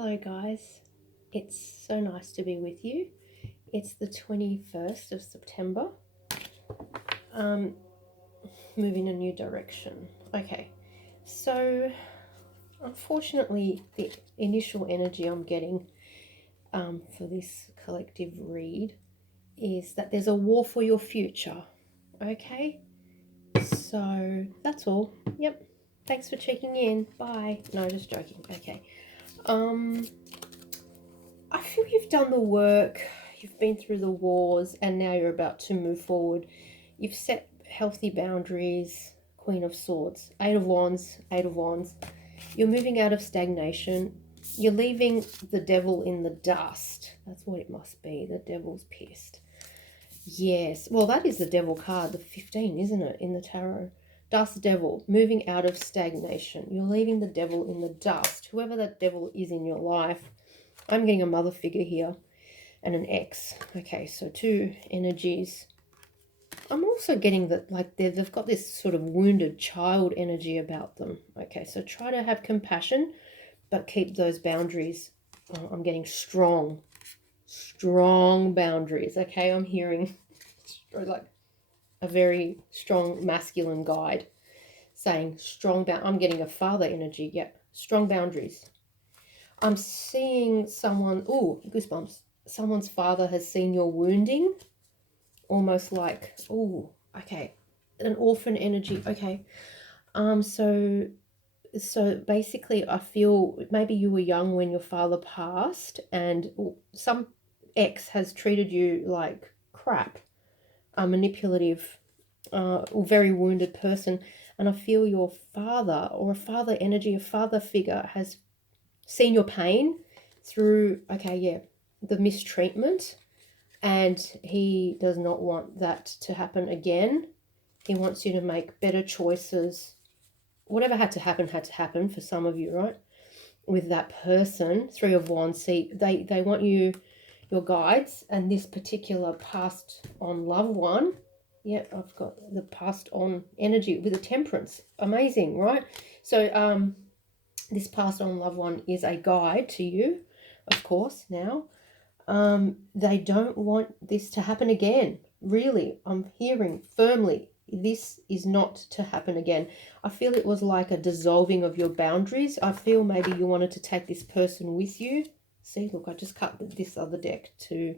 Hello guys, it's so nice to be with you. It's the 21st of September. Moving a new direction. Okay, so unfortunately the initial energy I'm getting for this collective read is that there's a war for your future. Okay, so that's all. Yep, thanks for checking in. Bye. No, just joking. Okay. I feel you've done the work, you've been through the wars, and now you're about to move forward. You've set healthy boundaries. Queen of Swords, Eight of Wands, Eight of Wands. You're moving out of stagnation. You're leaving the devil in the dust. That's what it must be. The devil's pissed. Yes. Well, that is the devil card, the 15, isn't it, in the tarot? Dust devil, moving out of stagnation. You're leaving the devil in the dust. Whoever that devil is in your life. I'm getting a mother figure here and an ex. Okay, so two energies. I'm also getting that like they've got this sort of wounded child energy about them. Okay, so try to have compassion, but keep those boundaries. I'm getting strong boundaries. Okay, I'm hearing like a very strong masculine guide saying I'm getting a father energy. Yeah, strong boundaries. I'm seeing someone, oh, goosebumps. Someone's father has seen your wounding, almost like, oh, okay, an orphan energy. Okay. So basically I feel maybe you were young when your father passed and some ex has treated you like crap, a manipulative, or very wounded person. And I feel your father or a father energy, a father figure has seen your pain through, okay, yeah, the mistreatment, and he does not want that to happen again. He wants you to make better choices. Whatever had to happen for some of you, right? With that person, Three of Wands, see, they want you, your guides, and this particular passed on loved one. Yeah, I've got the passed on energy with a Temperance. Amazing, right? So, this passed on loved one is a guide to you, of course, now. They don't want this to happen again. Really, I'm hearing firmly, this is not to happen again. I feel it was like a dissolving of your boundaries. I feel maybe you wanted to take this person with you. See, look, I just cut this other deck to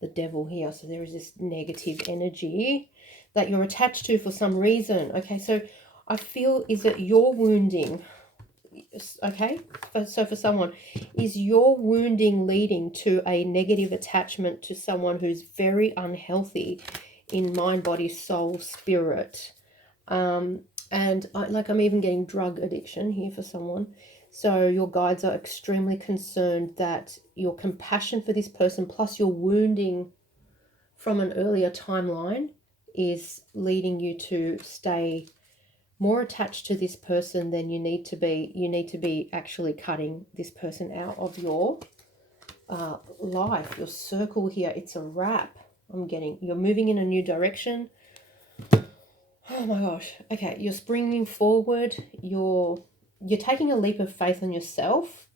the devil here. So there is this negative energy that you're attached to for some reason. Okay, so I feel, is it your wounding? Okay, so for someone, is your wounding leading to a negative attachment to someone who's very unhealthy in mind, body, soul, spirit? And I'm even getting drug addiction here for someone. So your guides are extremely concerned that your compassion for this person plus your wounding from an earlier timeline is leading you to stay more attached to this person than you need to be. You need to be actually cutting this person out of your life, your circle here. It's a wrap. I'm getting, you're moving in a new direction. Oh my gosh. Okay, you're springing forward. You're taking a leap of faith on yourself.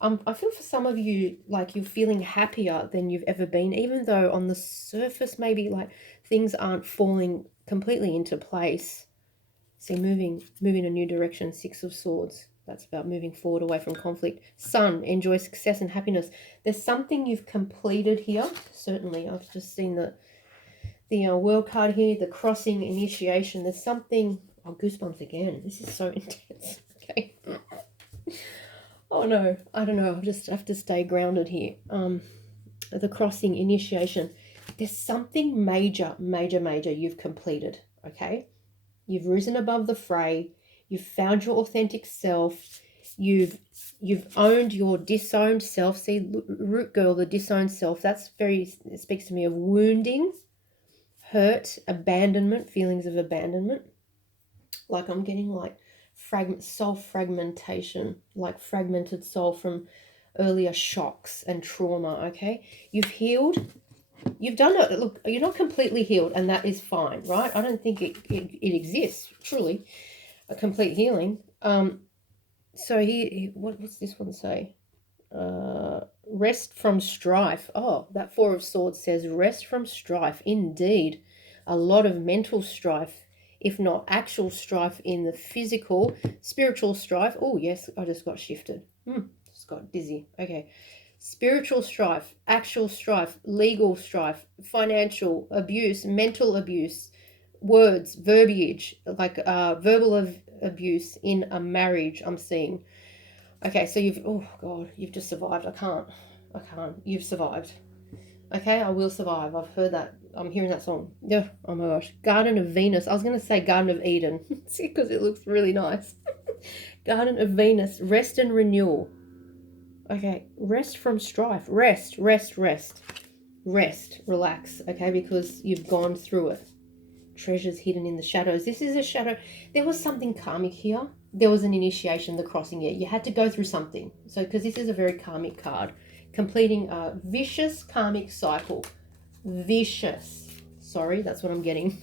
I feel for some of you like you're feeling happier than you've ever been, even though on the surface maybe like things aren't falling completely into place. See, moving a new direction, Six of Swords. That's about moving forward away from conflict. Sun, enjoy success and happiness. There's something you've completed here. Certainly, I've just seen the World card here, the crossing, initiation. There's something, oh, goosebumps again. This is so intense. Okay. Oh no, I don't know. I'll just have to stay grounded here. The crossing, initiation. There's something major you've completed, okay? You've risen above the fray. You've found your authentic self. You've owned your disowned self. See, root girl, the disowned self. It speaks to me of wounding, hurt, abandonment, feelings of abandonment. Like I'm getting like soul fragmentation, like fragmented soul from earlier shocks and trauma. Okay, you've healed. You've done it. Look, you're not completely healed, and that is fine, right? I don't think it exists, truly, a complete healing. So what's this one say? Rest from strife. Oh, that Four of Swords says rest from strife. Indeed, a lot of mental strife, if not actual strife in the physical, spiritual strife. Oh, yes, I just got shifted. Just got dizzy. Okay. Spiritual strife, actual strife, legal strife, financial abuse, mental abuse, words, verbiage, like verbal abuse in a marriage, I'm seeing. Okay, so oh God, you've just survived. I can't. You've survived. Okay, I will survive. I've heard that. I'm hearing that song. Yeah. Oh my gosh. Garden of Venus. I was going to say Garden of Eden because it looks really nice. Garden of Venus. Rest and renewal. Okay, rest from strife. Rest. Rest. Relax. Okay, because you've gone through it. Treasures hidden in the shadows. This is a shadow. There was something karmic here. There was an initiation, the crossing. Yeah, you had to go through something. So, because this is a very karmic card, completing a vicious karmic cycle. Vicious. Sorry, that's what I'm getting.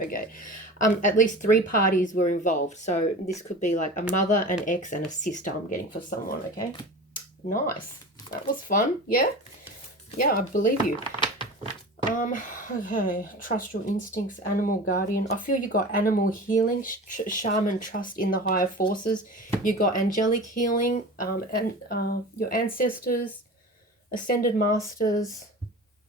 Okay. At least 3 parties were involved. So this could be like a mother, an ex, and a sister. I'm getting for someone. Okay. Nice. That was fun. Yeah. Yeah, I believe you. Okay, trust your instincts, animal guardian. I feel you got animal healing, shaman, trust in the higher forces. You got angelic healing, and your ancestors, ascended masters,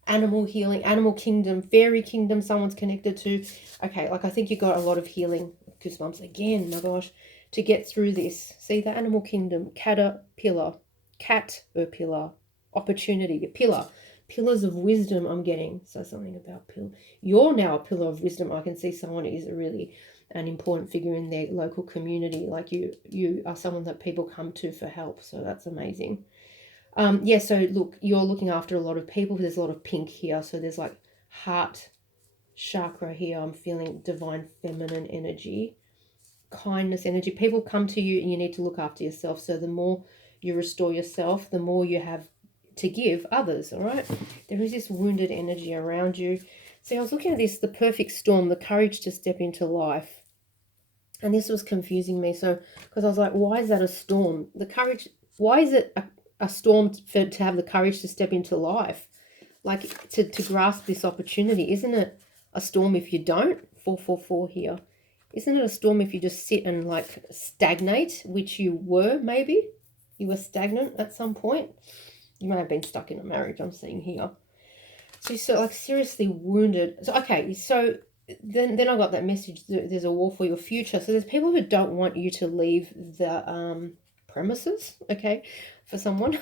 animal healing, animal kingdom, fairy kingdom, someone's connected to. Okay, like I think you got a lot of healing. Goosebumps again, my gosh, to get through this. See, the animal kingdom, caterpillar, caterpillar, opportunity, pillar. Pillars of wisdom I'm getting. So something about pillar. You're now a pillar of wisdom. I can see someone is really an important figure in their local community. Like you are someone that people come to for help. So that's amazing. Yeah, so look, you're looking after a lot of people. There's a lot of pink here. So there's like heart chakra here. I'm feeling divine feminine energy, kindness energy. People come to you and you need to look after yourself. So the more you restore yourself, the more you have to give others, all right? There is this wounded energy around you. See, I was looking at this, the perfect storm, the courage to step into life. And this was confusing me. So, because I was like, why is that a storm? The courage, why is it a storm to have the courage to step into life? Like to grasp this opportunity. Isn't it a storm if you don't? 444 here. Isn't it a storm if you just sit and like stagnate, which you were maybe? You were stagnant at some point. You may have been stuck in a marriage, I'm seeing here. So like seriously wounded. So okay, so then I got that message. There's a war for your future. So there's people who don't want you to leave the premises. Okay, for someone.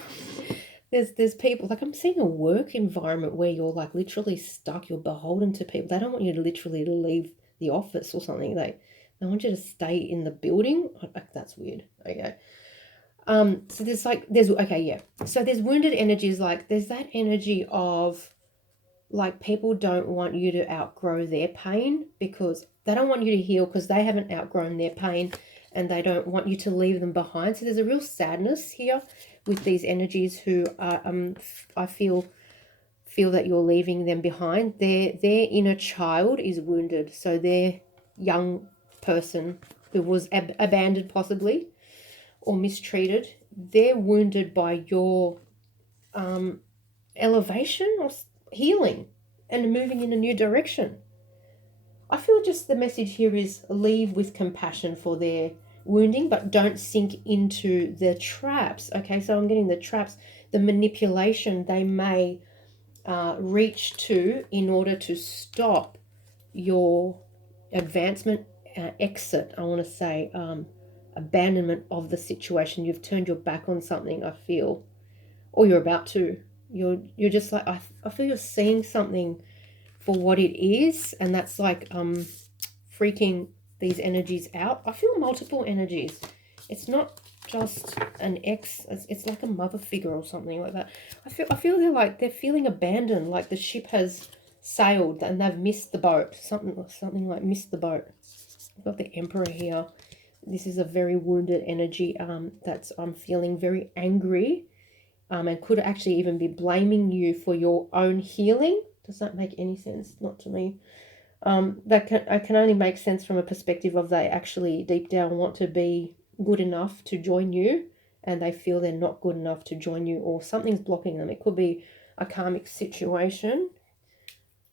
There's people, like I'm seeing a work environment where you're like literally stuck. You're beholden to people. They don't want you to literally leave the office or something. They want you to stay in the building. That's weird. Okay. So so there's wounded energies, like there's that energy of like people don't want you to outgrow their pain because they don't want you to heal because they haven't outgrown their pain and they don't want you to leave them behind. So there's a real sadness here with these energies who are I feel that you're leaving them behind. Their inner child is wounded, so their young person who was abandoned possibly or mistreated, they're wounded by your elevation or healing and moving in a new direction. I feel just the message here is leave with compassion for their wounding, but don't sink into the traps. Okay, so I'm getting the traps, the manipulation they may reach to in order to stop your advancement, exit, I want to say, abandonment of the situation. You've turned your back on something, I feel, or you're about to. You're just like, I feel you're seeing something for what it is, and that's like freaking these energies out. I feel multiple energies. It's not just an ex, it's like a mother figure or something like that. I feel they're feeling abandoned, like the ship has sailed and they've missed the boat. Something like missed the boat. I've got the Emperor here. This is a very wounded energy I'm feeling very angry and could actually even be blaming you for your own healing. Does that make any sense? Not to me. I can only make sense from a perspective of they actually deep down want to be good enough to join you and they feel they're not good enough to join you, or something's blocking them. It could be a karmic situation.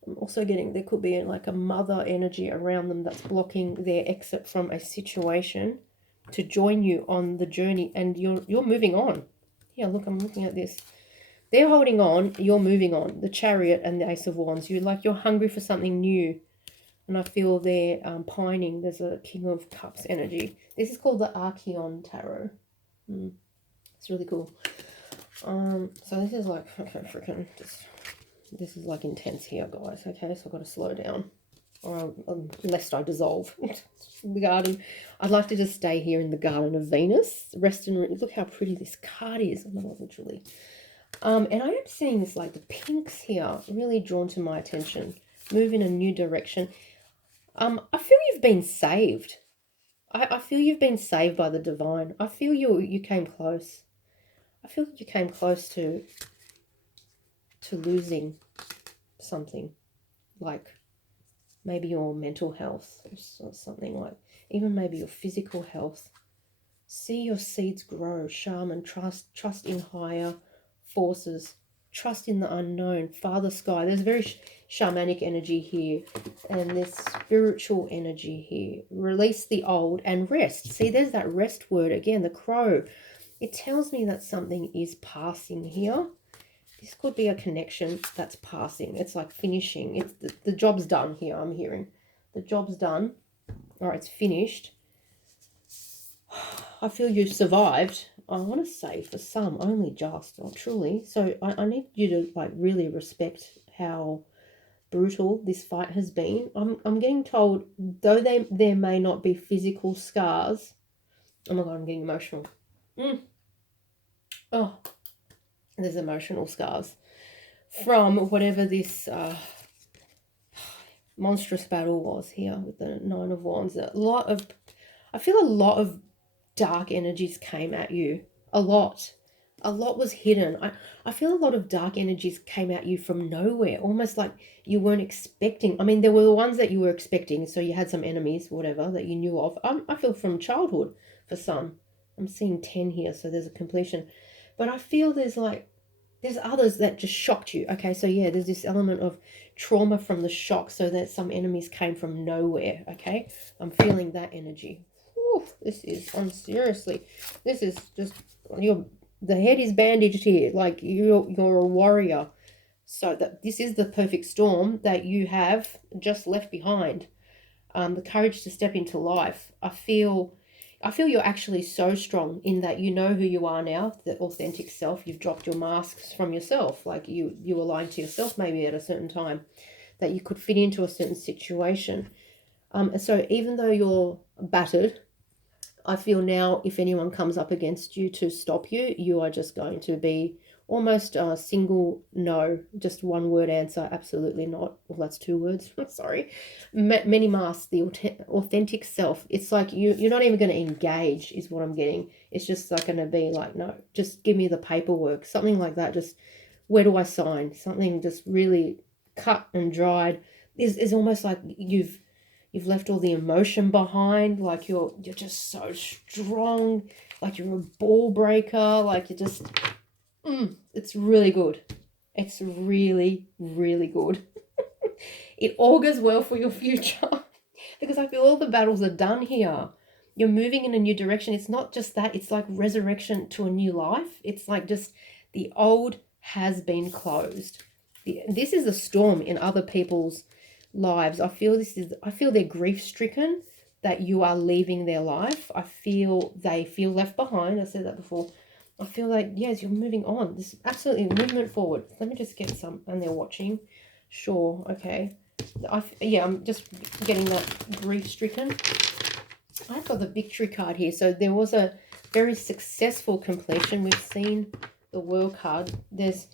I'm also getting there could be like a mother energy around them that's blocking their exit from a situation to join you on the journey, and you're moving on. Yeah, look, I'm looking at this. They're holding on, you're moving on. The Chariot and the Ace of Wands. You're hungry for something new. And I feel they're pining. There's a King of Cups energy. This is called the Archeon Tarot. It's really cool. So this is like, okay, this is like intense here, guys. Okay, so I've got to slow down, or lest I dissolve the garden. I'd like to just stay here in the Garden of Venus. Rest and look how pretty this card is. Not literally. And I am seeing this, like the pinks here, really drawn to my attention. Move in a new direction. I feel you've been saved. I feel you've been saved by the divine. I feel you came close. I feel you came close to losing something, like maybe your mental health or something, like even maybe your physical health. See your seeds grow. Shaman, trust in higher forces, trust in the unknown. Father Sky, there's very shamanic energy here, and there's spiritual energy here. Release the old and rest. See, there's that rest word again, the crow. It tells me that something is passing here. This could be a connection that's passing. It's like finishing. It's the job's done here. I'm hearing the job's done. All right, it's finished. I feel you've survived. I want to say for some only just, or truly. So I need you to like really respect how brutal this fight has been. I'm getting told, though there may not be physical scars. Oh my God, I'm getting emotional. Oh, there's emotional scars from whatever this monstrous battle was here with the Nine of Wands. I feel a lot of dark energies came at you. A lot was hidden. I feel a lot of dark energies came at you from nowhere, almost like you weren't expecting. I mean, there were the ones that you were expecting, so you had some enemies, whatever, that you knew of. I feel from childhood for some. I'm seeing 10 here, so there's a completion. But I feel there's others that just shocked you. Okay, so yeah, there's this element of trauma from the shock, so that some enemies came from nowhere. Okay, I'm feeling that energy. Whew, this is, seriously, this is just, the head is bandaged here, like you're a warrior. So that this is the perfect storm that you have just left behind. The courage to step into life. I feel you're actually so strong in that you know who you are now, the authentic self. You've dropped your masks from yourself, like you aligned to yourself maybe at a certain time, that you could fit into a certain situation. So even though you're battered, I feel now if anyone comes up against you to stop you, you are just going to be almost a single no, just one word answer, absolutely not. Well, that's 2 words, sorry. Many masks, the authentic self. It's like you're not even going to engage is what I'm getting. It's just like going to be like, no, just give me the paperwork, something like that. Just, where do I sign? Something just really cut and dried. Is almost like you've left all the emotion behind, like you're just so strong, like you're a ball breaker, like you're just, it's really good. It's really, really good. It augurs well for your future because I feel all the battles are done here. You're moving in a new direction. It's not just that, it's like resurrection to a new life. It's like just the old has been closed. This is a storm in other people's lives. I feel they're grief-stricken that you are leaving their life. I feel they feel left behind. I said that before. I feel like, yes, you're moving on. This is absolutely movement forward. Let me just get some, and they're watching. Sure, okay. I'm just getting that grief-stricken. I've got the victory card here. So there was a very successful completion. We've seen the World card. The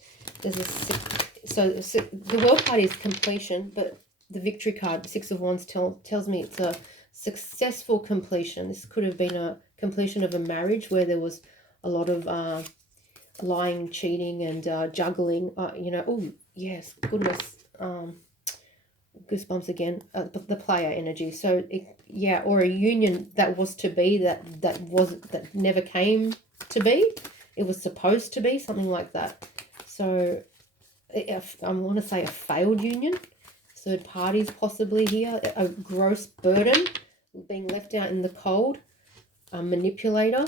World card is completion, but the victory card, 6 of Wands, tells me it's a successful completion. This could have been a completion of a marriage where there was a lot of lying, cheating, and juggling. Oh yes, goodness, goosebumps again. The player energy. So or a union that was to be that never came to be. It was supposed to be something like that. So I want to say a failed union. Third parties possibly here. A gross burden, being left out in the cold. A manipulator.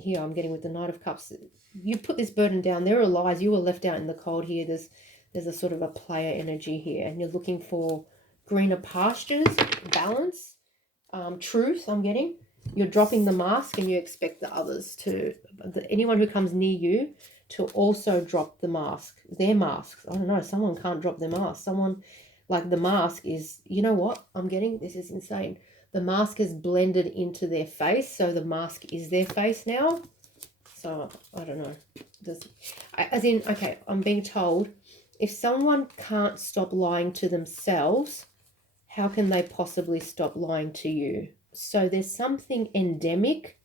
Here I'm getting with the Knight of Cups. You put this burden down. There are lies. You were left out in the cold here. There's a sort of a player energy here. And you're looking for greener pastures, balance, truth I'm getting. You're dropping the mask and you expect the others to, anyone who comes near you, to also drop the mask, their masks. I don't know, someone can't drop their mask. Someone, like the mask is, you know what I'm getting? This is insane. The mask is blended into their face, so the mask is their face now. So, I don't know. Okay, I'm being told, if someone can't stop lying to themselves, how can they possibly stop lying to you? So there's something endemic,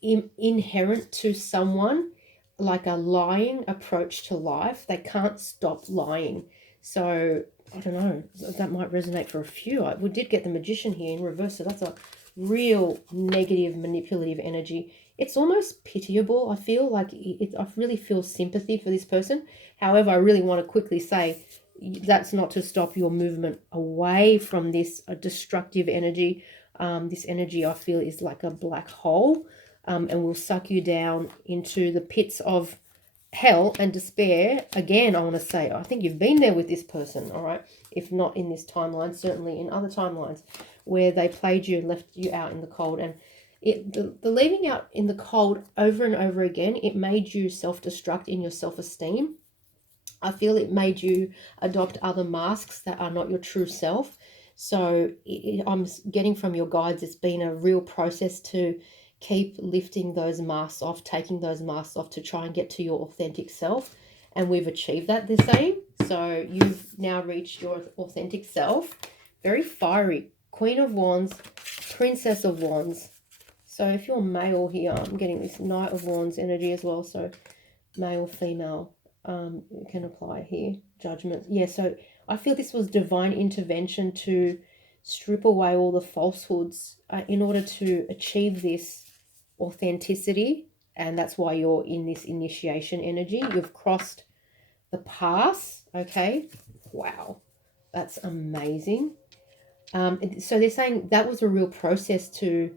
inherent to someone, like a lying approach to life. They can't stop lying. So I don't know, that might resonate for a few. We did get the Magician here in reverse, so that's a real negative, manipulative energy. It's almost pitiable. I feel like I really feel sympathy for this person. However, I really want to quickly say that's not to stop your movement away from this destructive energy. This energy, I feel, is like a black hole, and will suck you down into the pits of hell and despair. Again, I want to say, I think you've been there with this person, all right? If not in this timeline, certainly in other timelines where they played you and left you out in the cold. And the leaving out in the cold over and over again, it made you self-destruct in your self-esteem. I feel it made you adopt other masks that are not your true self. So I'm getting from your guides, it's been a real process to keep lifting those masks off, taking those masks off to try and get to your authentic self. And we've achieved that, they're saying. So you've now reached your authentic self. Very fiery. Queen of Wands, Princess of Wands. So if you're male here, I'm getting this Knight of Wands energy as well. So male, female can apply here. Judgment. Yeah, so I feel this was divine intervention to strip away all the falsehoods in order to achieve this authenticity. And that's why you're in this initiation energy. You've crossed the pass. Okay. Wow. That's amazing. So they're saying that was a real process to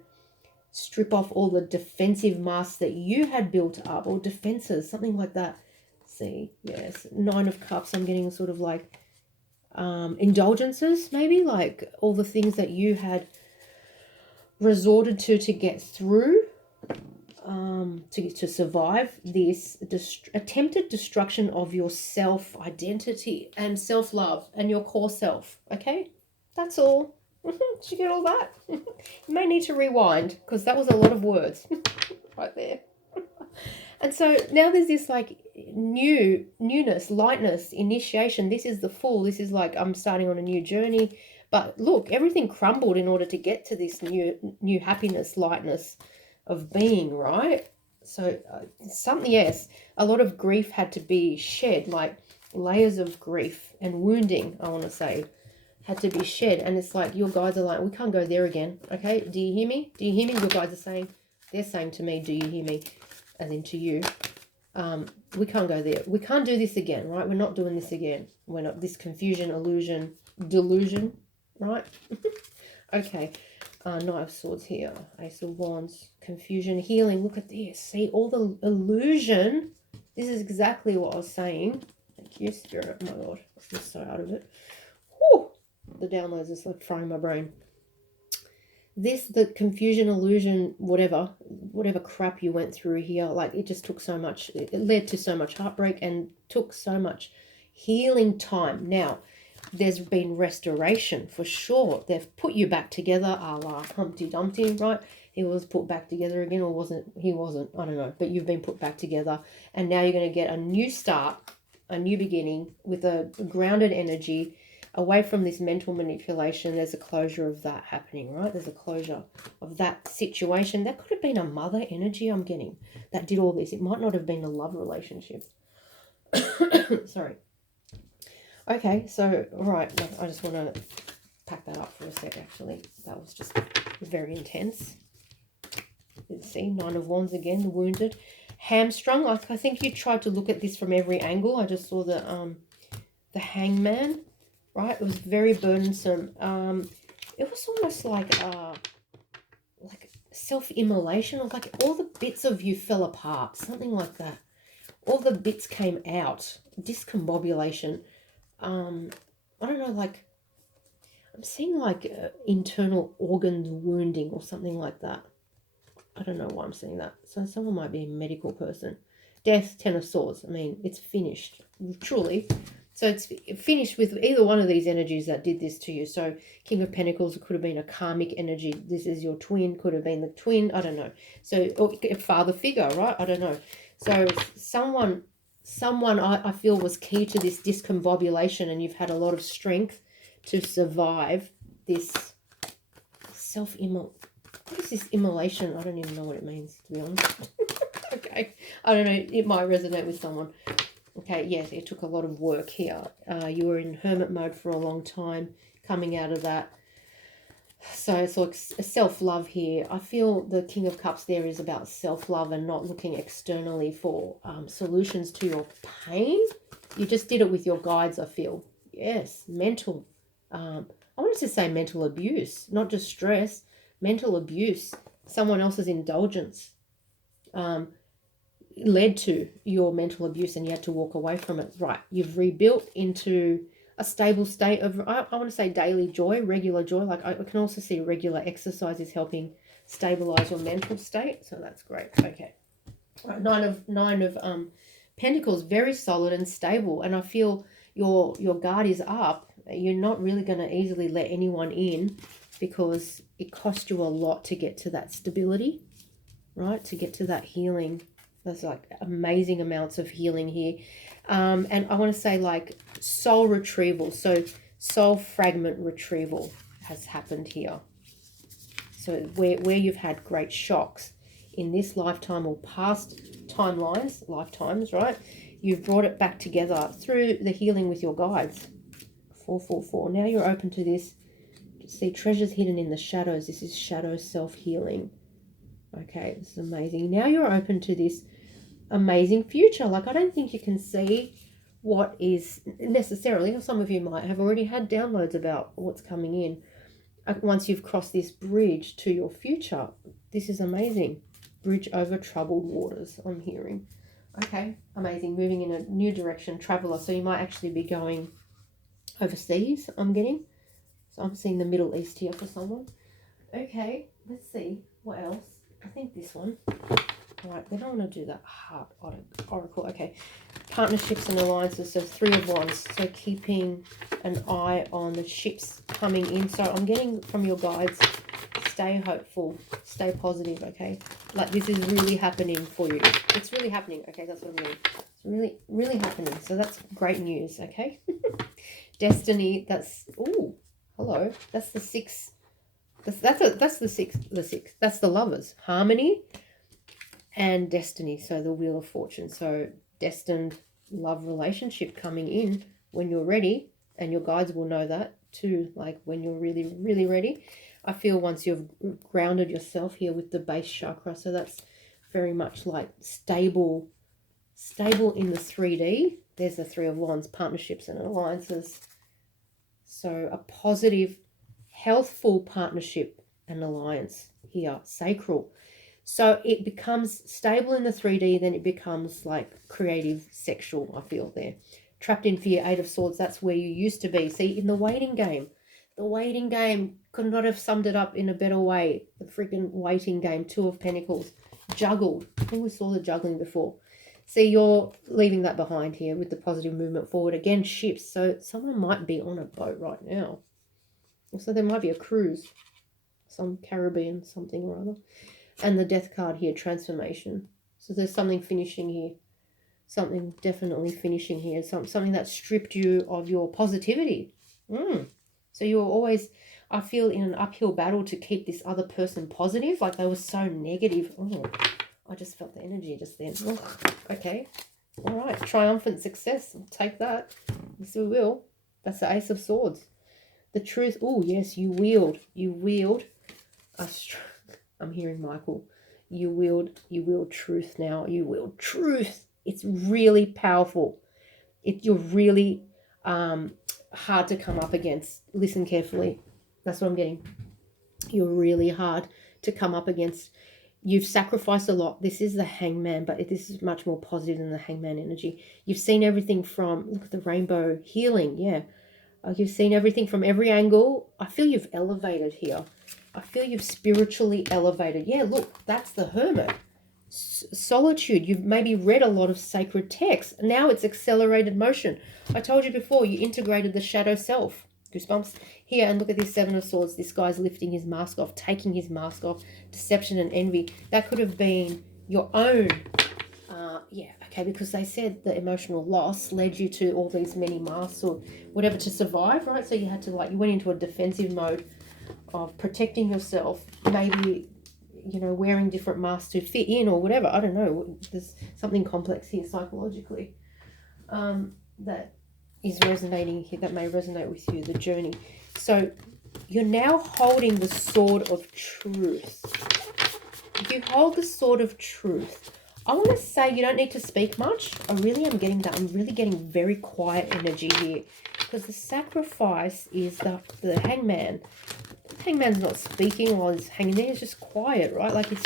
strip off all the defensive masks that you had built up, or defenses, something like that. See, yes, Nine of Cups. I'm getting sort of like indulgences, maybe, like all the things that you had resorted to get through, to survive this attempted destruction of your self-identity and self-love and your core self. Okay, that's all. Did you get all that? You may need to rewind because that was a lot of words right there. And so now there's this like newness, lightness, initiation. This is the Fool. This is like I'm starting on a new journey. But look, everything crumbled in order to get to this new happiness, lightness of being, right? So something, yes, a lot of grief had to be shed, like layers of grief and wounding, I want to say, had to be shed. And it's like your guides are like, we can't go there again. Okay, do you hear me? Do you hear me? Your guides are saying, they're saying to me, do you hear me? As in to you. We can't go there. We can't do this again, right? We're not doing this again. We're not this confusion, illusion, delusion, right? Okay. Knight of Swords here. Ace of Wands. Confusion, healing. Look at this. See, all the illusion. This is exactly what I was saying. Thank you, Spirit. Oh my God. I'm just so out of it. Whew. The downloads is like frying my brain. The confusion, illusion, whatever crap you went through here, like it just took so much, it led to so much heartbreak and took so much healing time. Now, there's been restoration for sure. They've put you back together, a la Humpty Dumpty, right? He was put back together again, or wasn't? He wasn't, I don't know, but you've been put back together, and now you're going to get a new start, a new beginning with a grounded energy. Away from this mental manipulation, there's a closure of that happening, right? There's a closure of that situation. That could have been a mother energy I'm getting that did all this. It might not have been a love relationship. Sorry. Okay, so, all right, I just want to pack that up for a sec, actually. That was just very intense. See, Nine of Wands again, the wounded. Hamstrung. Like, I think you tried to look at this from every angle. I just saw the Hangman, right? It was very burdensome. It was almost like self-immolation, or like all the bits of you fell apart, something like that. All the bits came out. Discombobulation. I don't know, like, I'm seeing like internal organs wounding or something like that. I don't know why I'm seeing that. So someone might be a medical person. Death, Ten of Swords. I mean, it's finished, truly. So it's finished with either one of these energies that did this to you. So King of Pentacles, it could have been a karmic energy. This is your twin, could have been the twin. I don't know. So, or a father figure, right? I don't know. So someone I feel was key to this discombobulation, and you've had a lot of strength to survive this self-immolation. What is this immolation? I don't even know what it means, to be honest. Okay. I don't know. It might resonate with someone. Okay, yes, it took a lot of work here. You were in hermit mode for a long time, coming out of that. So it's like a self-love here. I feel the King of Cups there is about self-love and not looking externally for solutions to your pain. You just did it with your guides, I feel. Yes, mental. I wanted to say mental abuse, not just stress. Mental abuse, someone else's indulgence led to your mental abuse, and you had to walk away from it. Right, you've rebuilt into a stable state of, I want to say daily joy, regular joy. Like I can also see regular exercise is helping stabilize your mental state. So that's great. Okay. Right, nine of Pentacles, very solid and stable. And I feel your guard is up. You're not really going to easily let anyone in, because it cost you a lot to get to that stability, right? To get to that healing. There's like amazing amounts of healing here. And I want to say like soul retrieval. So soul fragment retrieval has happened here. So where you've had great shocks in this lifetime or past timelines, lifetimes, right? You've brought it back together through the healing with your guides. 444. Now you're open to this. See, treasures hidden in the shadows. This is shadow self-healing. Okay, this is amazing. Now you're open to this amazing future. Like, I don't think you can see what is necessarily, or some of you might have already had downloads about what's coming in. Once you've crossed this bridge to your future, this is amazing. Bridge over troubled waters, I'm hearing. Okay, amazing. Moving in a new direction, traveler. So you might actually be going overseas, I'm getting. So I'm seeing the Middle East here for someone. Okay, let's see. What else? I think this one. All right, then I want to do that heart oracle. Okay, partnerships and alliances. So Three of Wands. So keeping an eye on the ships coming in. So I'm getting from your guides, stay hopeful, stay positive, okay? Like, this is really happening for you. It's really happening, okay? That's what I mean. It's really, really happening. So that's great news, okay? Destiny, that's, ooh, hello. That's the six. That's the six. That's the Lovers. Harmony and destiny. So the Wheel of Fortune. So destined love relationship coming in when you're ready, and your guides will know that too, like when you're really, really ready. I feel once you've grounded yourself here with the base chakra, so that's very much like stable in the 3D. There's the Three of Wands, partnerships and alliances. So a positive, healthful partnership and alliance here, sacral. So it becomes stable in the 3D, then it becomes like creative, sexual, I feel there. Trapped in fear, Eight of Swords, that's where you used to be. See, in the waiting game could not have summed it up in a better way. The freaking waiting game, Two of Pentacles, juggled. I think we saw the juggling before. See, you're leaving that behind here with the positive movement forward. Again, ships. So someone might be on a boat right now. So there might be a cruise, some Caribbean something or other. And the Death card here, transformation. So there's something finishing here. Something definitely finishing here. Something that stripped you of your positivity. So you're always, I feel, in an uphill battle to keep this other person positive. Like they were so negative. Oh, I just felt the energy just then. Oh, okay. All right. Triumphant success. I'll take that. Yes, we will. That's the Ace of Swords. The Truth. Oh, yes, you wield. I'm hearing Michael. You wield truth now. You wield truth. It's really powerful. You're really hard to come up against. Listen carefully. That's what I'm getting. You're really hard to come up against. You've sacrificed a lot. This is the hangman, but this is much more positive than the hangman energy. You've seen everything from, look at the rainbow healing. Yeah. You've seen everything from every angle. I feel you've elevated here. I feel you've spiritually elevated. Yeah, look, that's the hermit. Solitude. You've maybe read a lot of sacred texts. Now it's accelerated motion. I told you before, you integrated the shadow self. Goosebumps. Here, and look at this Seven of Swords. This guy's lifting his mask off, taking his mask off. Deception and envy. That could have been your own. Yeah, okay, because they said the emotional loss led you to all these many masks or whatever to survive, right? So you had to, like, you went into a defensive mode of protecting yourself, maybe, you know, wearing different masks to fit in or whatever. I don't know. There's something complex here psychologically that is resonating here, that may resonate with you, the journey. So you're now holding the sword of truth. If you hold the sword of truth, I want to say you don't need to speak much. I really am getting that. I'm really getting very quiet energy here because the sacrifice is the hangman. The hangman's not speaking while he's hanging there. He's just quiet, right? Like he's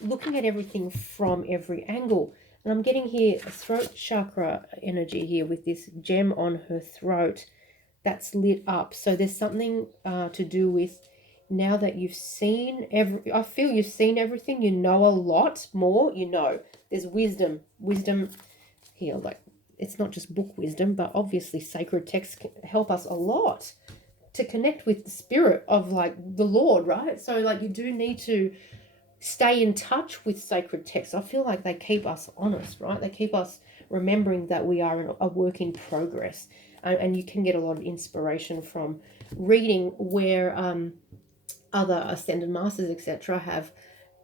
looking at everything from every angle. And I'm getting here a throat chakra energy here with this gem on her throat that's lit up. So there's something to do with, now that you've seen I feel you've seen everything, you know a lot more, you know. There's wisdom here, like it's not just book wisdom, but obviously sacred texts can help us a lot to connect with the spirit of like the Lord, right? So like you do need to stay in touch with sacred texts. I feel like they keep us honest, right? They keep us remembering that we are a work in progress, and you can get a lot of inspiration from reading where other ascended masters, etc., have,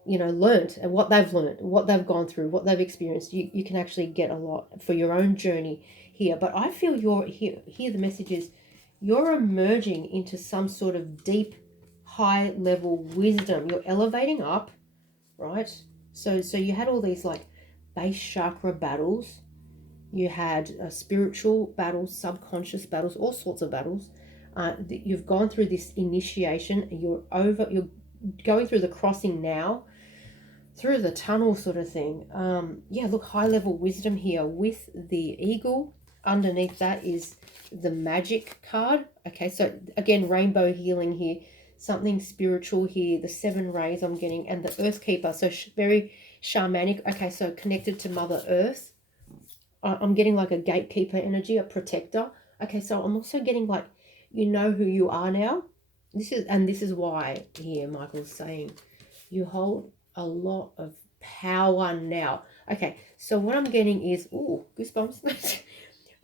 you know, learned, and what they've learned, what they've gone through, what they've experienced. You can actually get a lot for your own journey here. But I feel you're here the message is you're emerging into some sort of deep, high level wisdom. You're elevating up, right? So you had all these like base chakra battles. You had spiritual battles, subconscious battles, all sorts of battles. You've gone through this initiation. You're going through the crossing now, through the tunnel sort of thing. Yeah, look, high level wisdom here with the eagle. Underneath that is the magic card. Okay, so again, rainbow healing here, something spiritual here, the 7 rays I'm getting, and the earth keeper. So very shamanic. Okay, so connected to Mother Earth. I'm getting like a gatekeeper energy, a protector. Okay, so I'm also getting like, you know who you are now. This is why here Michael's saying you hold a lot of power now. Okay, so what I'm getting is, ooh, goosebumps.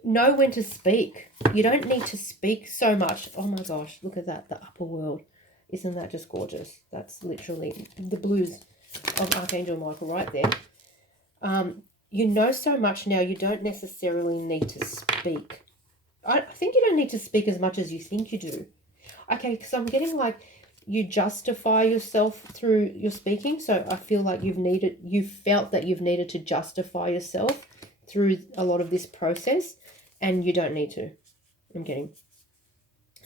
Know when to speak. You don't need to speak so much. Oh my gosh, look at that, the upper world. Isn't that just gorgeous? That's literally the blues of Archangel Michael right there. You know so much now, you don't necessarily need to speak. I think you don't need to speak as much as you think you do. Okay, because I'm getting like you justify yourself through your speaking. So I feel like you've felt that you've needed to justify yourself through a lot of this process, and you don't need to. I'm getting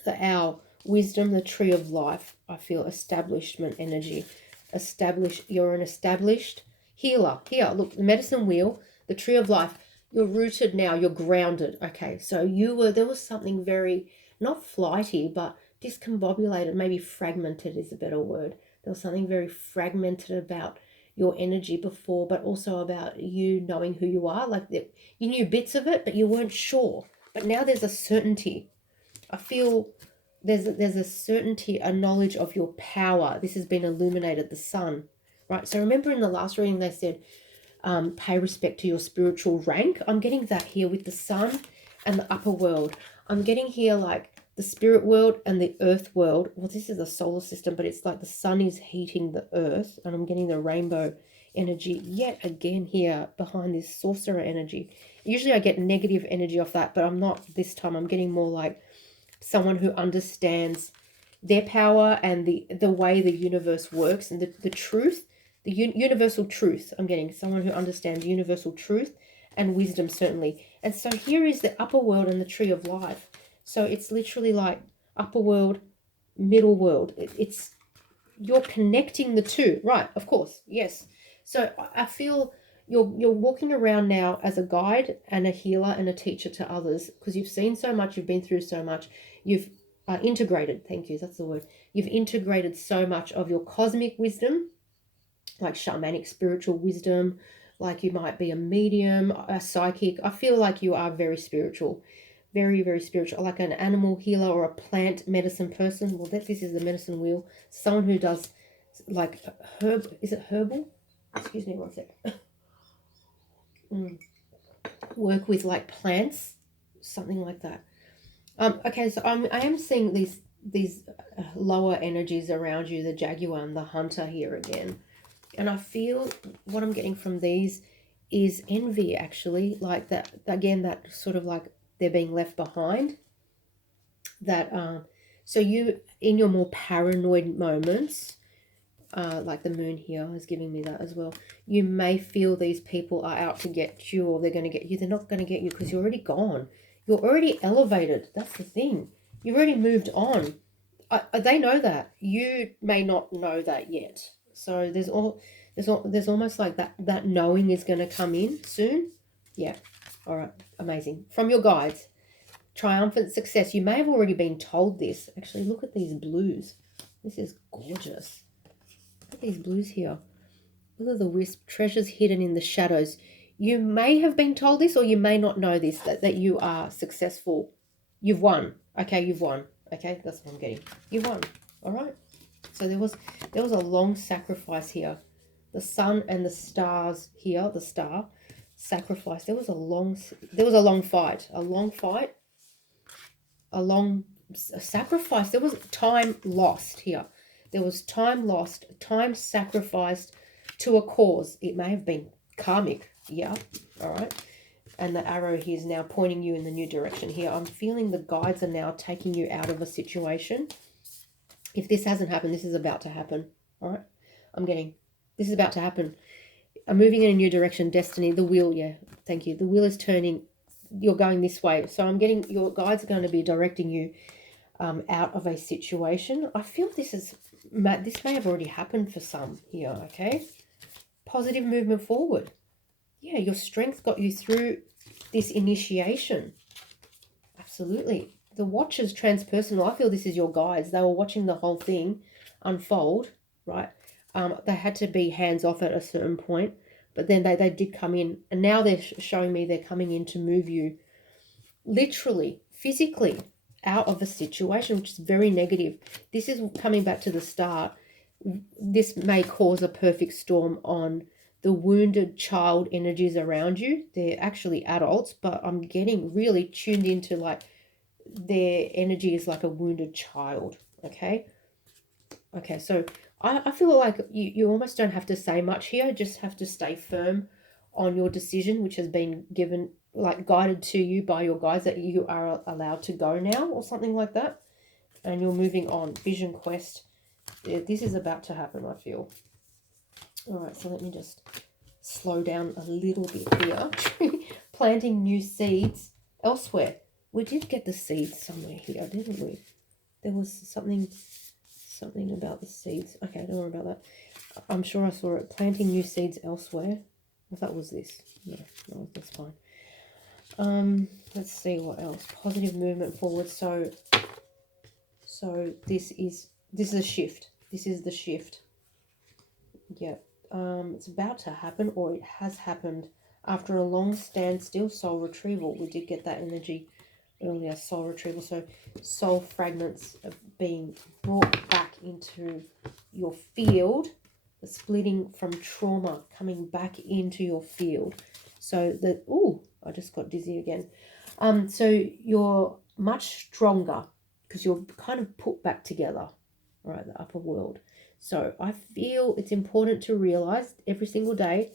the owl, wisdom, the tree of life. I feel establishment energy. You're an established healer. Here, look, the medicine wheel, the tree of life. You're rooted now, you're grounded. Okay, so there was something very, not flighty, but discombobulated, maybe fragmented is a better word. There was something very fragmented about your energy before, but also about you knowing who you are. Like you knew bits of it, but you weren't sure. But now there's a certainty. I feel there's a certainty, a knowledge of your power. This has been illuminated, the sun, right? So remember in the last reading they said, pay respect to your spiritual rank. I'm getting that here with the sun and the upper world. I'm getting here like the spirit world and the earth world. Well, this is the solar system, but it's like the sun is heating the earth, and I'm getting the rainbow energy yet again here behind this sorcerer energy. Usually I get negative energy off that, but I'm not this time. I'm getting more like someone who understands their power and the way the universe works and the truth the universal truth. I'm getting someone who understands universal truth and wisdom, certainly. And so here is the upper world and the tree of life. So it's literally like upper world, middle world. It's you're connecting the two, right? Of course, yes. So I feel you're walking around now as a guide and a healer and a teacher to others, because you've seen so much, you've been through so much, you've integrated. Thank you, that's the word. You've integrated so much of your cosmic wisdom, like shamanic spiritual wisdom, like you might be a medium, a psychic. I feel like you are very spiritual, very, very spiritual, like an animal healer or a plant medicine person. Well, this is the medicine wheel. Someone who does like is it herbal? Excuse me one sec. Work with like plants, something like that. Okay, so I am seeing these lower energies around you, the jaguar and the hunter here again. And I feel what I'm getting from these is envy, actually, like that, again, that sort of like they're being left behind. That so you, in your more paranoid moments, like the moon here is giving me that as well, you may feel these people are out to get you, or they're going to get you. They're not going to get you because you're already gone. You're already elevated. That's the thing. You've already moved on. They know that. You may not know that yet. So there's almost like that knowing is going to come in soon. Yeah. All right. Amazing. From your guides. Triumphant success. You may have already been told this. Actually, look at these blues. This is gorgeous. Look at these blues here. Look at the wisp. Treasures hidden in the shadows. You may have been told this, or you may not know this, that you are successful. You've won. Okay, you've won. Okay, that's what I'm getting. You've won. All right. So there was a long sacrifice here. The sun and the stars here, the star sacrifice. There was a long fight. A sacrifice. There was time lost here. There was time lost, time sacrificed to a cause. It may have been karmic. Yeah. All right. And the arrow here is now pointing you in the new direction here. I'm feeling the guides are now taking you out of a situation. If this hasn't happened, this is about to happen. All right. I'm getting, this is about to happen. I'm moving in a new direction. Destiny, the wheel. Yeah. Thank you. The wheel is turning. You're going this way. So I'm getting, your guides are going to be directing you out of a situation. I feel this may have already happened for some here. Okay. Positive movement forward. Yeah, your strength got you through this initiation. Absolutely. The watchers transpersonal. I feel this is your guides. They were watching the whole thing unfold, right? They had to be hands off at a certain point, but then they did come in, and now they're showing me they're coming in to move you literally, physically out of a situation, which is very negative. This is coming back to the start. This may cause a perfect storm on the wounded child energies around you. They're actually adults, but I'm getting really tuned into like their energy is like a wounded child. Okay. So I feel like you almost don't have to say much here. Just have to stay firm on your decision, which has been given, like guided to you by your guides, that you are allowed to go now or something like that. And you're moving on. Vision quest. This is about to happen, I feel. All right, so let me just slow down a little bit here. Planting new seeds elsewhere. We did get the seeds somewhere here, didn't we? There was something about the seeds. Okay, don't worry about that. I'm sure I saw it. Planting new seeds elsewhere. If that was this. No, that's fine. Let's see what else. Positive movement forward. So this is a shift. This is the shift. Yeah. It's about to happen, or it has happened after a long standstill. Soul retrieval. We did get that energy earlier. Soul retrieval. So soul fragments of being brought back into your field. The splitting from trauma coming back into your field. So that, I just got dizzy again. So you're much stronger because you're kind of put back together. All right, the upper world. So I feel it's important to realize every single day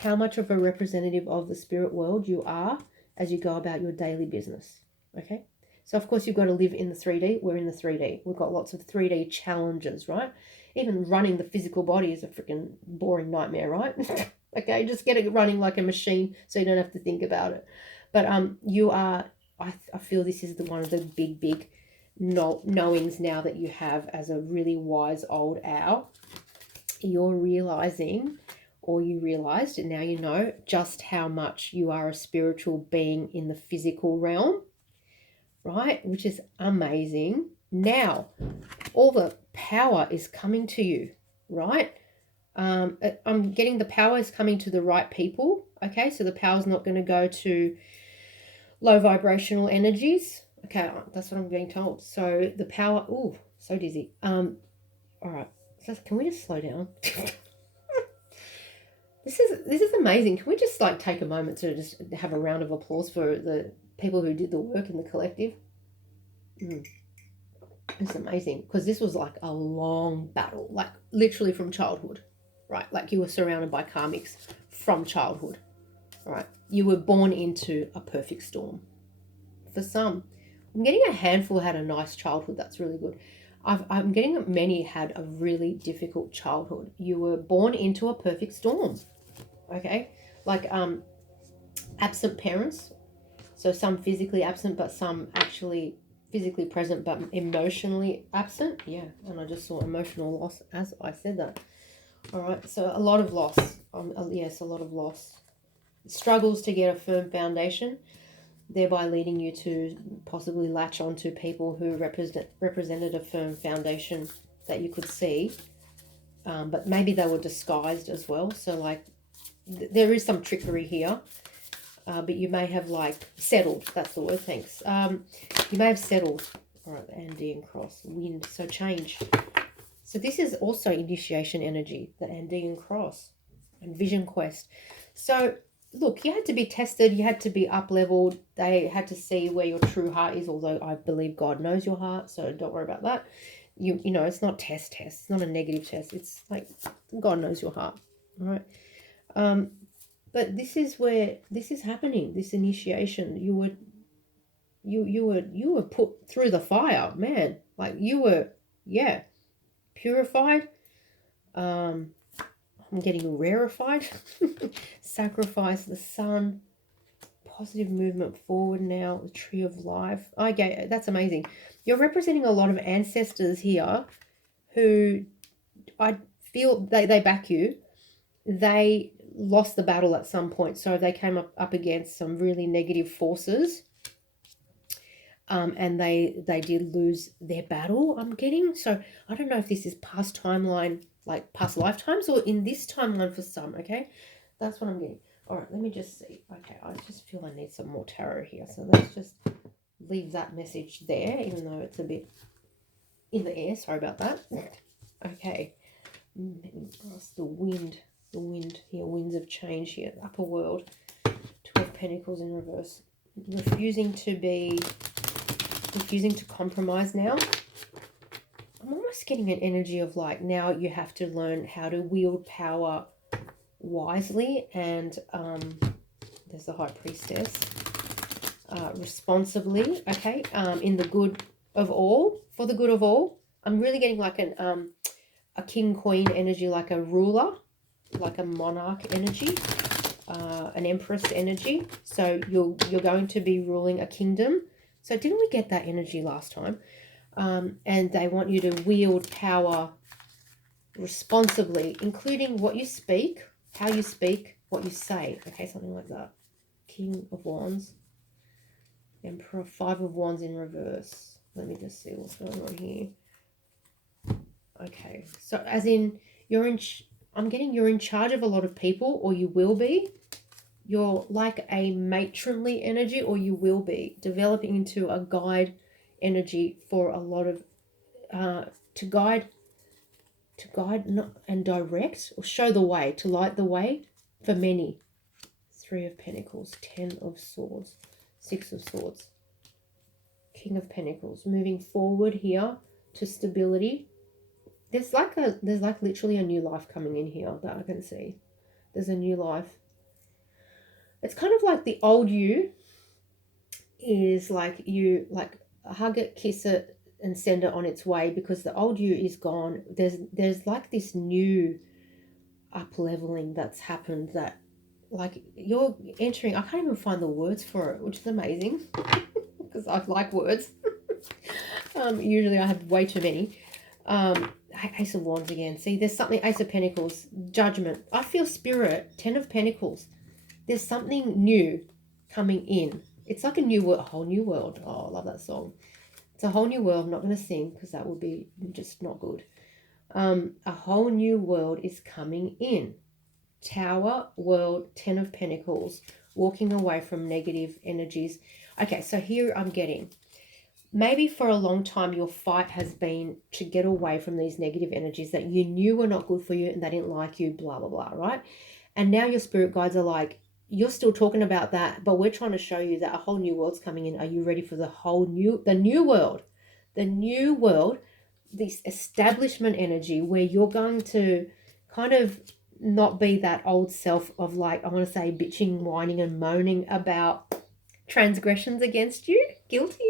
how much of a representative of the spirit world you are as you go about your daily business. Okay. So of course you've got to live in the 3D. We're in the 3D. We've got lots of 3D challenges, right? Even running the physical body is a freaking boring nightmare, right? Okay, just get it running like a machine so you don't have to think about it. But you are, I feel this is one of the big knowings now that you have as a really wise old owl. You're realizing, or you realized, and now you know just how much you are a spiritual being in the physical realm, right? Which is amazing. Now, all the power is coming to you, right? I'm getting the power is coming to the right people. Okay, so the power is not going to go to low vibrational energies. Okay, that's what I'm being told. So the power, oh, so dizzy. All right, so can we just slow down? This is amazing. Can we just like take a moment to just have a round of applause for the people who did the work in the collective? It's amazing, because this was like a long battle, like literally from childhood, right? Like you were surrounded by karmics from childhood, right? You were born into a perfect storm. For some, I'm getting a handful had a nice childhood. That's really good. I'm getting that many had a really difficult childhood. You were born into a perfect storm, okay? Like absent parents. So some physically absent, but some actually physically present but emotionally absent. Yeah, and I just saw emotional loss as I said that. All right, so a lot of loss. Yes, a lot of loss. Struggles to get a firm foundation, thereby leading you to possibly latch onto people who represented a firm foundation that you could see, but maybe they were disguised as well. So like there is some trickery here. But you may have like settled. That's the word. Thanks. You may have settled. All right, Andean cross, wind. So change. So this is also initiation energy, the Andean cross, and vision quest. So look, you had to be tested. You had to be up leveled. They had to see where your true heart is. Although I believe God knows your heart, so don't worry about that. You know, it's not test. It's not a negative test. It's like God knows your heart. All right. But this is where this is happening. This initiation, you were put through the fire, man. Like you were, yeah, purified. I'm getting rarefied. Sacrifice the sun. Positive movement forward now. The tree of life. Okay, that's amazing. You're representing a lot of ancestors here, who I feel they back you. They lost the battle at some point, so they came up against some really negative forces, and they did lose their battle, I'm getting. So I don't know if this is past timeline, like past lifetimes, or in this timeline for some. Okay, that's what I'm getting. All right, let me just see. Okay, I just feel I need some more tarot here, so let's just leave that message there, even though it's a bit in the air. Sorry about that. Okay, the wind here, winds of change here, upper world, 12 pentacles in reverse, refusing to compromise now. I'm almost getting an energy of like, now you have to learn how to wield power wisely, and there's the high priestess, responsibly, okay, in the good of all, for the good of all. I'm really getting like a king queen energy, like a ruler, like a monarch energy, an empress energy. So you're going to be ruling a kingdom. So didn't we get that energy last time? And they want you to wield power responsibly, including what you speak, how you speak, what you say. Okay, something like that. King of Wands, Emperor, Five of Wands in reverse. Let me just see what's going on here. Okay, so as in I'm getting you're in charge of a lot of people, or you will be. You're like a matronly energy, or you will be developing into a guide energy for a lot of to guide and direct, or show the way, to light the way for many. Three of Pentacles, 10 of Swords, 6 of Swords, King of Pentacles, moving forward here to stability. There's like literally a new life coming in here that I can see. There's a new life. It's kind of like the old you is like, you like hug it, kiss it, and send it on its way, because the old you is gone. There's like this new up leveling that's happened, that like you're entering, I can't even find the words for it, which is amazing because I like words. Usually I have way too many. Ace of Wands again. See, there's something, Ace of Pentacles, Judgment. I feel Spirit, 10 of Pentacles. There's something new coming in. It's like a new world, a whole new world. Oh, I love that song. It's a whole new world. I'm not going to sing because that would be just not good. A whole new world is coming in. Tower, World, 10 of Pentacles, walking away from negative energies. Okay, so here I'm getting, maybe for a long time your fight has been to get away from these negative energies that you knew were not good for you and they didn't like you, blah, blah, blah, right? And now your spirit guides are like, you're still talking about that, but we're trying to show you that a whole new world's coming in. Are you ready for the new world? The new world, this establishment energy where you're going to kind of not be that old self of like, I want to say bitching, whining and moaning about transgressions against you. Guilty.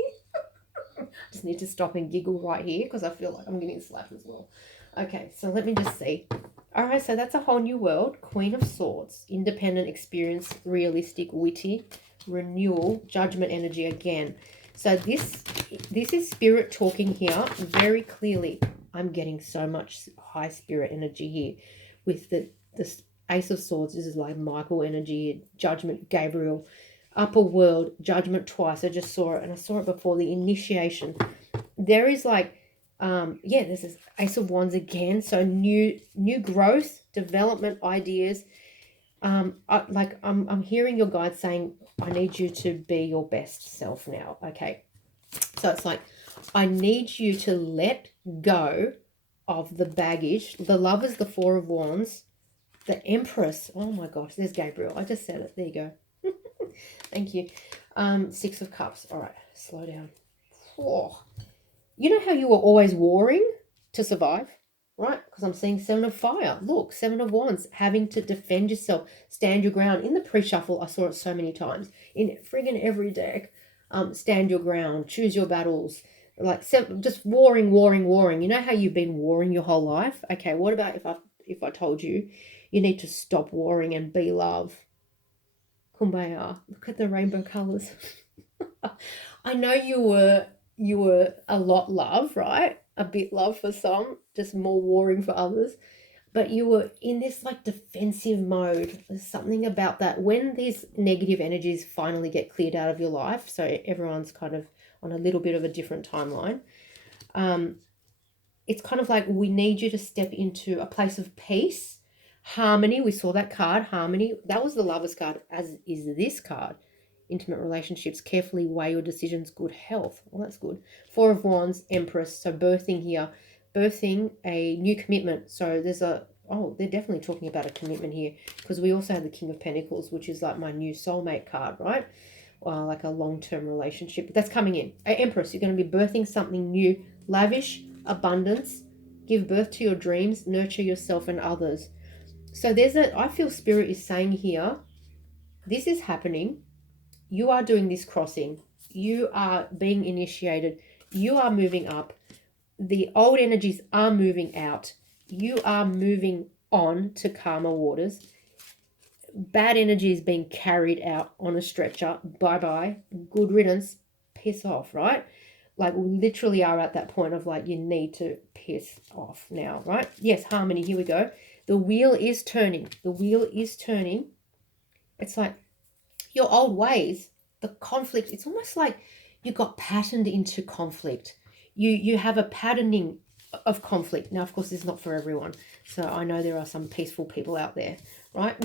Just need to stop and giggle right here because I feel like I'm getting slapped as well. Okay, so let me just see. All right, so that's a whole new world. Queen of Swords, independent experience, realistic, witty, renewal, judgment energy again. So this is spirit talking here very clearly. I'm getting so much high spirit energy here with the Ace of Swords. This is like Michael energy, judgment, Gabriel, upper world, judgment twice. I just saw it, and I saw it before, the initiation. There is like, this is Ace of Wands again. So new growth, development, ideas. I'm hearing your guide saying, I need you to be your best self now. Okay. So it's like, I need you to let go of the baggage. The Lovers, the Four of Wands, the Empress. Oh my gosh, there's Gabriel. I just said it. There you go. Thank you. Six of Cups. All right, slow down. Oh. You know how you were always warring to survive, right? Because I'm seeing Seven of Fire. Look, Seven of Wands, having to defend yourself, stand your ground. In the pre-shuffle, I saw it so many times. In friggin' every deck, stand your ground, choose your battles. Like just warring. You know how you've been warring your whole life? Okay, what about if I told you need to stop warring and be love? Kumbaya. Look at the rainbow colors. I know you were a lot love, right? A bit love for some, just more warring for others. But you were in this like defensive mode. There's something about that. When these negative energies finally get cleared out of your life, so everyone's kind of on a little bit of a different timeline, it's kind of like we need you to step into a place of peace, harmony. We saw that card, harmony. That was the Lovers card, as is this card. Intimate relationships, carefully weigh your decisions, good health. Well, that's good. Four of Wands, Empress. So birthing here, birthing a new commitment. So there's they're definitely talking about a commitment here, because we also have the King of Pentacles, which is like my new soulmate card, right? Like a long-term relationship. But that's coming in. Empress, you're going to be birthing something new, lavish, abundance, give birth to your dreams, nurture yourself and others. So I feel Spirit is saying here, this is happening. You are doing this crossing. You are being initiated. You are moving up. The old energies are moving out. You are moving on to calmer waters. Bad energy is being carried out on a stretcher. Bye-bye. Good riddance. Piss off, right? Like we literally are at that point of like, you need to piss off now, right? Yes, harmony. Here we go. The wheel is turning. The wheel is turning. It's like, your old ways, the conflict, it's almost like you got patterned into conflict. You have a patterning of conflict. Now, of course, this is not for everyone. So I know there are some peaceful people out there, right?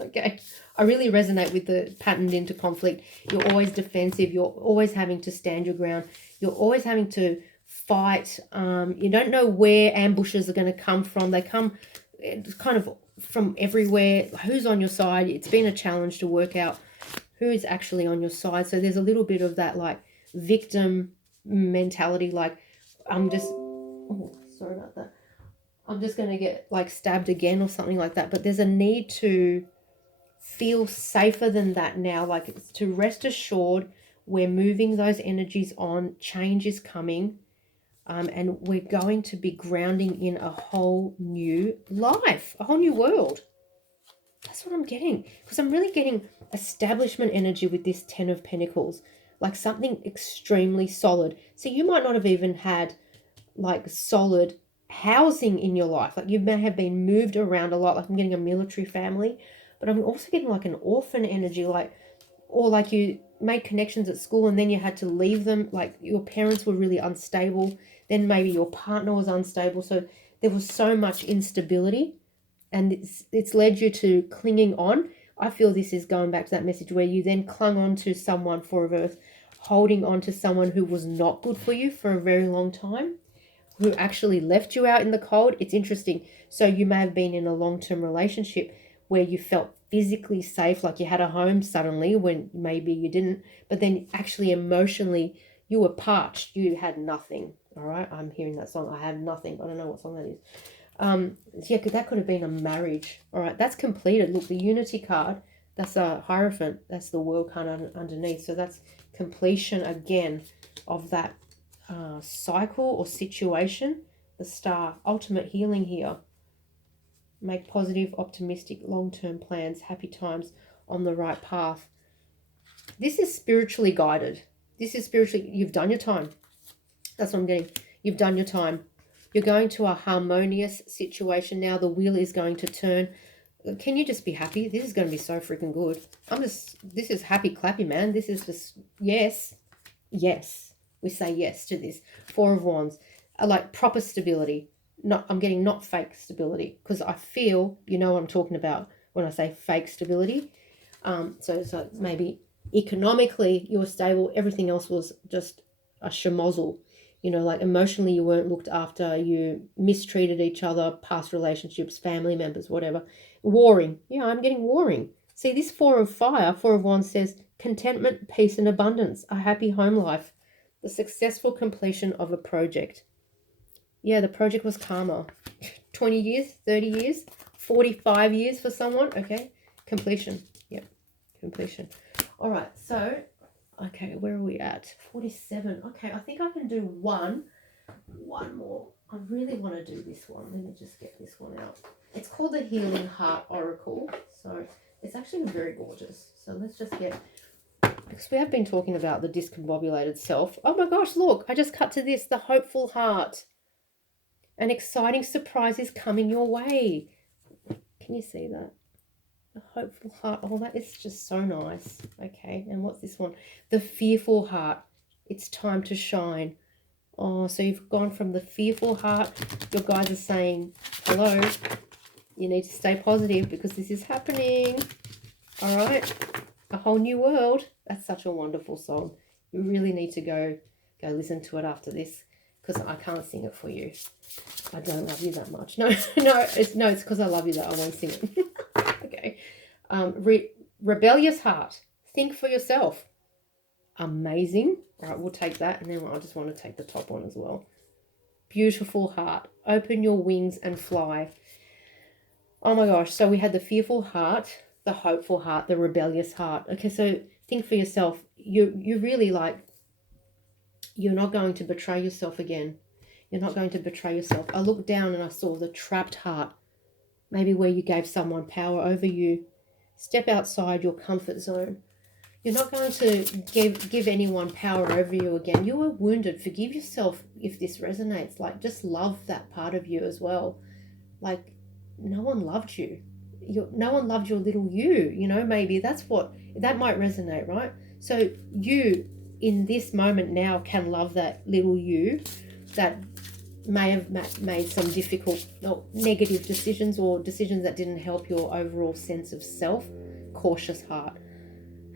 Okay. I really resonate with the patterned into conflict. You're always defensive. You're always having to stand your ground. You're always having to fight. You don't know where ambushes are going to come from. They come kind of from everywhere. Who's on your side? It's been a challenge to work out who is actually on your side. So there's a little bit of that like victim mentality, like I'm just sorry about that, I'm just going to get like stabbed again or something like that. But there's a need to feel safer than that now, like to rest assured we're moving those energies on. Change is coming. And we're going to be grounding in a whole new life, a whole new world. That's what I'm getting, because I'm really getting establishment energy with this 10 of Pentacles, like something extremely solid. So you might not have even had like solid housing in your life. Like you may have been moved around a lot. Like I'm getting a military family, but I'm also getting like an orphan energy, like, or like you made connections at school and then you had to leave them. Like your parents were really unstable. Then maybe your partner was unstable. So there was so much instability, and it's led you to clinging on. I feel this is going back to that message where you then clung on to someone for reverse, holding on to someone who was not good for you for a very long time, who actually left you out in the cold. It's interesting. So you may have been in a long-term relationship where you felt physically safe, like you had a home suddenly when maybe you didn't, but then actually emotionally you were parched. You had nothing. All right, I'm hearing that song. I have nothing. I don't know what song that is. Yeah, that could have been a marriage. All right, that's completed. Look, the Unity card, that's a Hierophant. That's the World card underneath. So that's completion again of that cycle or situation. The Star, ultimate healing here. Make positive, optimistic, long-term plans, happy times, on the right path. This is spiritually guided. This is spiritually, you've done your time. That's what I'm getting. You've done your time. You're going to a harmonious situation now. The wheel is going to turn. Can you just be happy? This is going to be so freaking good. This is happy clappy, man. This is just, yes. Yes. We say yes to this. Four of Wands. Like proper stability. I'm getting not fake stability, because I feel, you know what I'm talking about when I say fake stability. So maybe economically you were stable. Everything else was just a schmozzle. You know, like emotionally you weren't looked after, you mistreated each other, past relationships, family members, whatever. Warring. Yeah, I'm getting warring. See, this Four of Fire, Four of Wands says contentment, peace and abundance, a happy home life, the successful completion of a project. Yeah, the project was karma. 20 years, 30 years, 45 years for someone. Okay, completion. Yep, completion. All right, so... okay, where are we at? 47. Okay, I think I can do one more. I really want to do this one. Let me just get this one out. It's called the Healing Heart Oracle. So it's actually very gorgeous. So let's just get... because we have been talking about the discombobulated self. Oh my gosh, look, I just cut to this. The Hopeful Heart. An exciting surprise is coming your way. Can you see that? A hopeful heart. Oh, that is just so nice. Okay, and what's this one? The Fearful Heart. It's time to shine. Oh, so you've gone from the fearful heart. Your guides are saying, hello, you need to stay positive because this is happening. All right, a whole new world. That's such a wonderful song. You really need to go listen to it after this, because I can't sing it for you. I don't love you that much. No, it's because I love you that I won't sing it. Okay. Rebellious heart. Think for yourself. Amazing. All right, we'll take that, and then I just want to take the top one as well. Beautiful heart. Open your wings and fly. Oh my gosh. So we had the fearful heart, the hopeful heart, the rebellious heart. Okay, so think for yourself. You really like, you're not going to betray yourself again. You're not going to betray yourself. I looked down and I saw the trapped heart. Maybe where you gave someone power over you. Step outside your comfort zone. You're not going to give anyone power over you again. You were wounded. Forgive yourself if this resonates. Like, just love that part of you as well. Like, no one loved you. No one loved your little you. You know, maybe that might resonate, right? So you, in this moment now, can love that little you that may have made some difficult or negative decisions, or decisions that didn't help your overall sense of self. Cautious heart.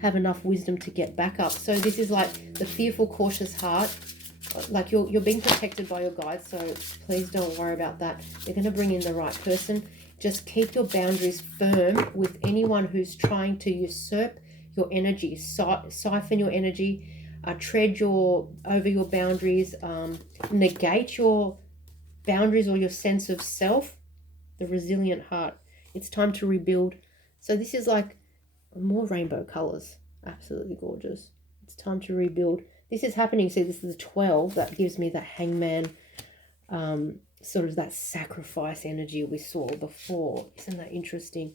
Have enough wisdom to get back up. So this is like the fearful, cautious heart. Like you're being protected by your guides, so please don't worry about that. They're going to bring in the right person. Just keep your boundaries firm with anyone who's trying to usurp your energy, siphon your energy, tread over your boundaries, negate your boundaries or your sense of self. The resilient heart. It's time to rebuild. So this is like more rainbow colors. Absolutely gorgeous. It's time to rebuild. This is happening. See, this is the 12. That gives me that hangman, sort of that sacrifice energy we saw before. Isn't that interesting?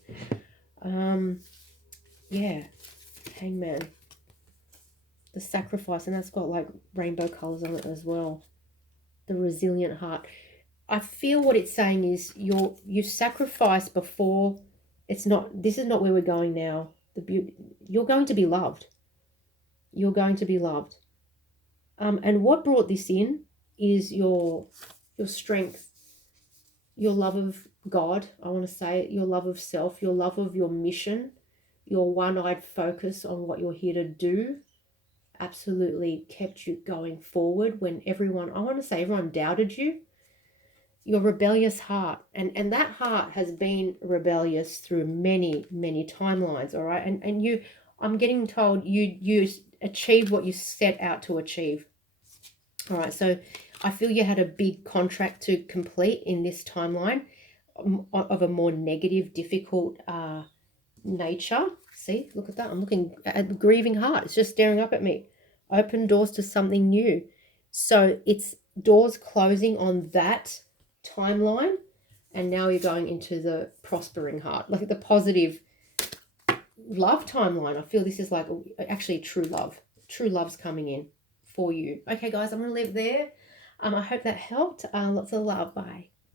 Yeah, hangman. The sacrifice, and that's got like rainbow colors on it as well. The resilient heart. I feel what it's saying is you sacrifice before. It's not. This is not where we're going now. You're going to be loved. You're going to be loved. And what brought this in is your strength, your love of God. I want to say your love of self, your love of your mission, your one-eyed focus on what you're here to do. Absolutely kept you going forward when everyone doubted you. Your rebellious heart, and that heart has been rebellious through many timelines. All right, and I'm getting told you achieved what you set out to achieve. All right, so I feel you had a big contract to complete in this timeline of a more negative, difficult nature. See, look at that. I'm looking at the grieving heart. It's just staring up at me. Open doors to something new. So it's doors closing on that timeline, and now you're going into the prospering heart, like the positive love timeline. I feel this is like actually true love. True love's coming in for you. Okay, guys, I'm going to leave it there. I hope that helped. Lots of love. Bye.